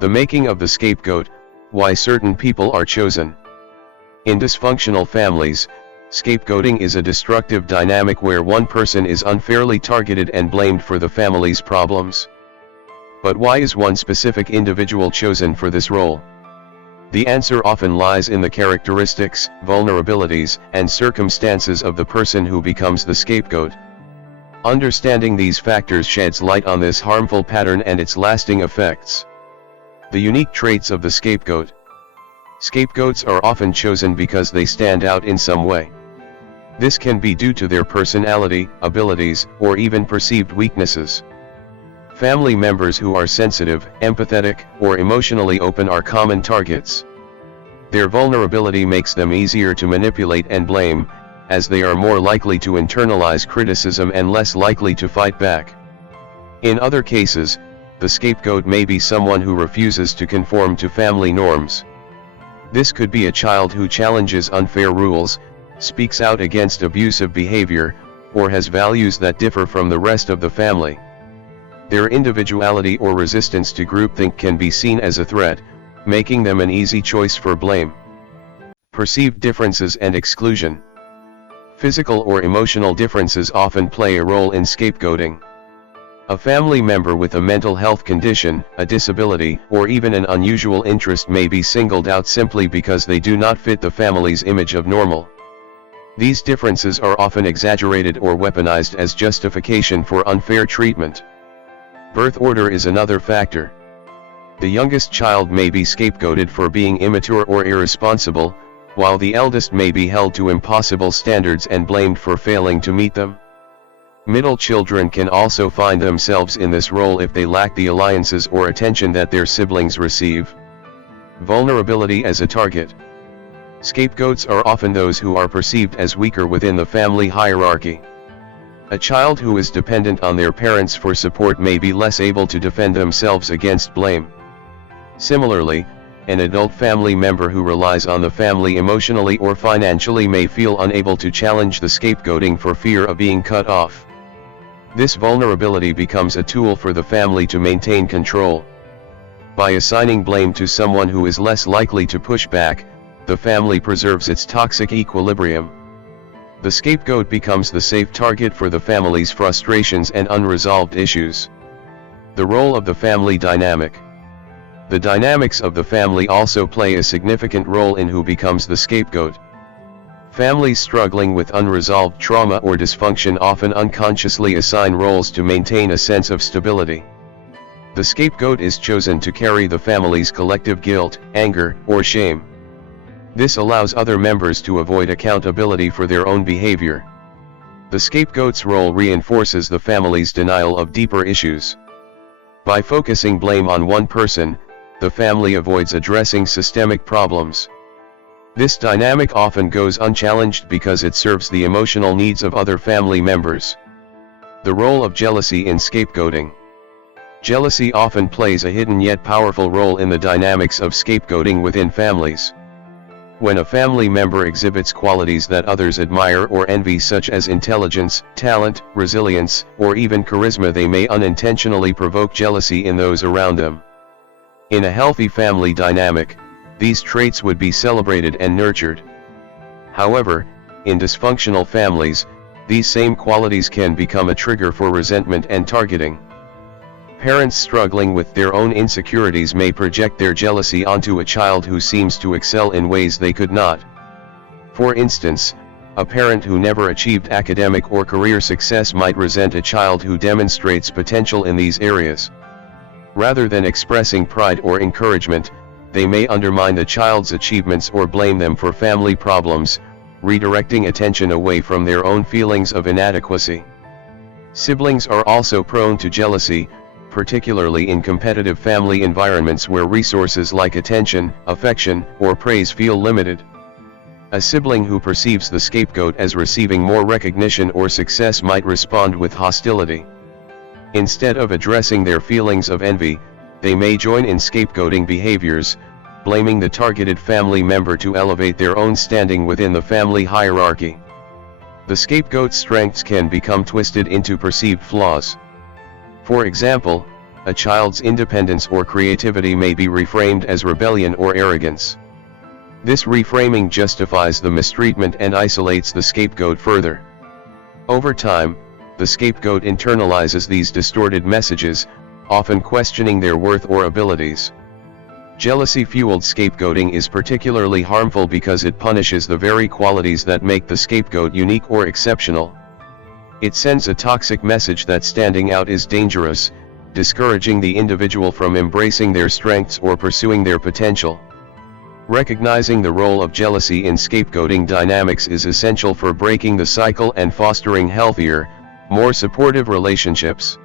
The making of the scapegoat, why certain people are chosen. In dysfunctional families, scapegoating is a destructive dynamic where one person is unfairly targeted and blamed for the family's problems. But why is one specific individual chosen for this role? The answer often lies in the characteristics, vulnerabilities, and circumstances of the person who becomes the scapegoat. Understanding these factors sheds light on this harmful pattern and its lasting effects. The unique traits of the scapegoat. Scapegoats are often chosen because they stand out in some way. This can be due to their personality, abilities, or even perceived weaknesses. Family members who are sensitive, empathetic, or emotionally open are common targets. Their vulnerability makes them easier to manipulate and blame, as they are more likely to internalize criticism and less likely to fight back. In other cases, the scapegoat may be someone who refuses to conform to family norms. This could be a child who challenges unfair rules, speaks out against abusive behavior, or has values that differ from the rest of the family. Their individuality or resistance to groupthink can be seen as a threat, making them an easy choice for blame. Perceived differences and exclusion. Physical or emotional differences often play a role in scapegoating. A family member with a mental health condition, a disability, or even an unusual interest may be singled out simply because they do not fit the family's image of normal. These differences are often exaggerated or weaponized as justification for unfair treatment. Birth order is another factor. The youngest child may be scapegoated for being immature or irresponsible, while the eldest may be held to impossible standards and blamed for failing to meet them. Middle children can also find themselves in this role if they lack the alliances or attention that their siblings receive. Vulnerability as a target. Scapegoats are often those who are perceived as weaker within the family hierarchy. A child who is dependent on their parents for support may be less able to defend themselves against blame. Similarly, an adult family member who relies on the family emotionally or financially may feel unable to challenge the scapegoating for fear of being cut off. This vulnerability becomes a tool for the family to maintain control. By assigning blame to someone who is less likely to push back, the family preserves its toxic equilibrium. The scapegoat becomes the safe target for the family's frustrations and unresolved issues. The role of the family dynamic. The dynamics of the family also play a significant role in who becomes the scapegoat. Families struggling with unresolved trauma or dysfunction often unconsciously assign roles to maintain a sense of stability. The scapegoat is chosen to carry the family's collective guilt, anger, or shame. This allows other members to avoid accountability for their own behavior. The scapegoat's role reinforces the family's denial of deeper issues. By focusing blame on one person, the family avoids addressing systemic problems. This dynamic often goes unchallenged because it serves the emotional needs of other family members. The role of jealousy in scapegoating. Jealousy often plays a hidden yet powerful role in the dynamics of scapegoating within families. When a family member exhibits qualities that others admire or envy, such as intelligence, talent, resilience, or even charisma, they may unintentionally provoke jealousy in those around them. In a healthy family dynamic, these traits would be celebrated and nurtured. However, in dysfunctional families, these same qualities can become a trigger for resentment and targeting. Parents struggling with their own insecurities may project their jealousy onto a child who seems to excel in ways they could not. For instance, a parent who never achieved academic or career success might resent a child who demonstrates potential in these areas. Rather than expressing pride or encouragement, they may undermine the child's achievements or blame them for family problems, redirecting attention away from their own feelings of inadequacy. Siblings are also prone to jealousy, particularly in competitive family environments where resources like attention, affection, or praise feel limited. A sibling who perceives the scapegoat as receiving more recognition or success might respond with hostility. Instead of addressing their feelings of envy, they may join in scapegoating behaviors, blaming the targeted family member to elevate their own standing within the family hierarchy. The scapegoat's strengths can become twisted into perceived flaws. For example, a child's independence or creativity may be reframed as rebellion or arrogance. This reframing justifies the mistreatment and isolates the scapegoat further. Over time, the scapegoat internalizes these distorted messages, often questioning their worth or abilities. Jealousy-fueled scapegoating is particularly harmful because it punishes the very qualities that make the scapegoat unique or exceptional. It sends a toxic message that standing out is dangerous, discouraging the individual from embracing their strengths or pursuing their potential. Recognizing the role of jealousy in scapegoating dynamics is essential for breaking the cycle and fostering healthier, more supportive relationships.